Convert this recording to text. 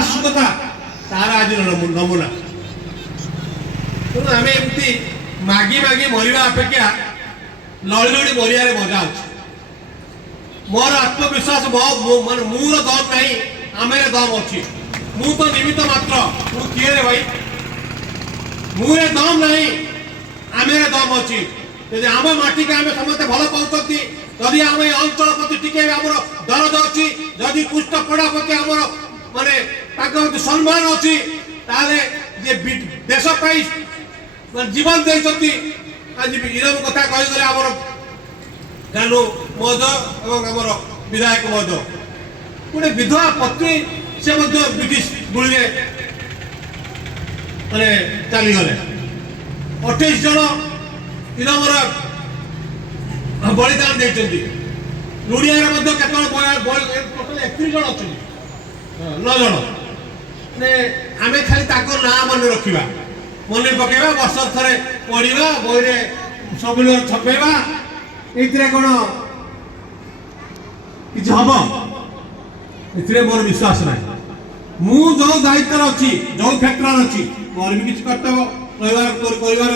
ସାହସିକତା ତାର ଆଜି ନମୁନା। ତେଣୁ ଆମେ ଏମିତି ମାଗି ମାଗି ମରିବା ଅପେକ୍ଷା ଲଢ଼ି ଲଢ଼ି ମରିବାରେ ମଜା ଅଛି। ମୋର ଆତ୍ମବିଶ୍ୱାସ ମାନେ ମୋର ଦମ ନାହିଁ, ଆମେର ଦମ ଅଛି। ମୁଁ ତ ନିମିତ୍ତ ମାତ୍ର, ମୁଁ କିଏ ରେ ଭାଇ? ମୁରେ ଦମ ନାହିଁ, ଆମେର ଦମ ଅଛି। ଯଦି ଆମ ମାଟିକୁ ଆମେ ସମସ୍ତେ ଭଲ ପାଉଛନ୍ତି, ଯଦି ଆମ ଏ ଅଞ୍ଚଳ ପ୍ରତି ଟିକେ ଆମର ଦରଦ ଅଛି, ଯଦି ପୃଷ୍ଠପୋଡ଼ା ପ୍ରତି ଆମର ମାନେ ତାଙ୍କ ପ୍ରତି ସମ୍ମାନ ଅଛି, ତାହେଲେ ଯେ ଦେଶ ପାଇଁ ଜୀବନ ଦେଇଛନ୍ତି। ଆଜି ଇରମ କଥା କହିଗଲେ ଆମର ଜାନୁ ମହୋଦୟ ଏବଂ ଆମର ବିଧାୟକ ମହୋଦୟ, ଗୋଟେ ବିଧବା ପତ୍ନୀ ସେ ମଧ୍ୟ ବ୍ରିଟିଶ ଗୁଳିରେ ମାନେ ଚାଲିଗଲେ। 28 ଜଣ ଇରମର ବଳିଦାନ ଦେଇଛନ୍ତି। ଲୁଣିଆରେ ମଧ୍ୟ କେତେ 31 ଜଣ ଅଛନ୍ତି, 9 ଜଣ। ମାନେ ଆମେ ଖାଲି ତାଙ୍କ ନାଁ ମନେ ରଖିବା, ମନେ ପକେଇବା, ବର୍ଷ ଥରେ ପଢିବା, ବହିରେ ସବୁବେଳେ ଛପେଇବା, ଏଇଥିରେ କ'ଣ କିଛି ହବ? ଏଥିରେ ମୋର ବିଶ୍ୱାସ ନାହିଁ। ମୁଁ ଯୋଉ ଦାୟିତ୍ୱରେ ଅଛି, ଯୋଉ କ୍ଷେତ୍ରରେ ଅଛି, ମୋର ବି କିଛି କର୍ତ୍ତବ୍ୟ କରିବାର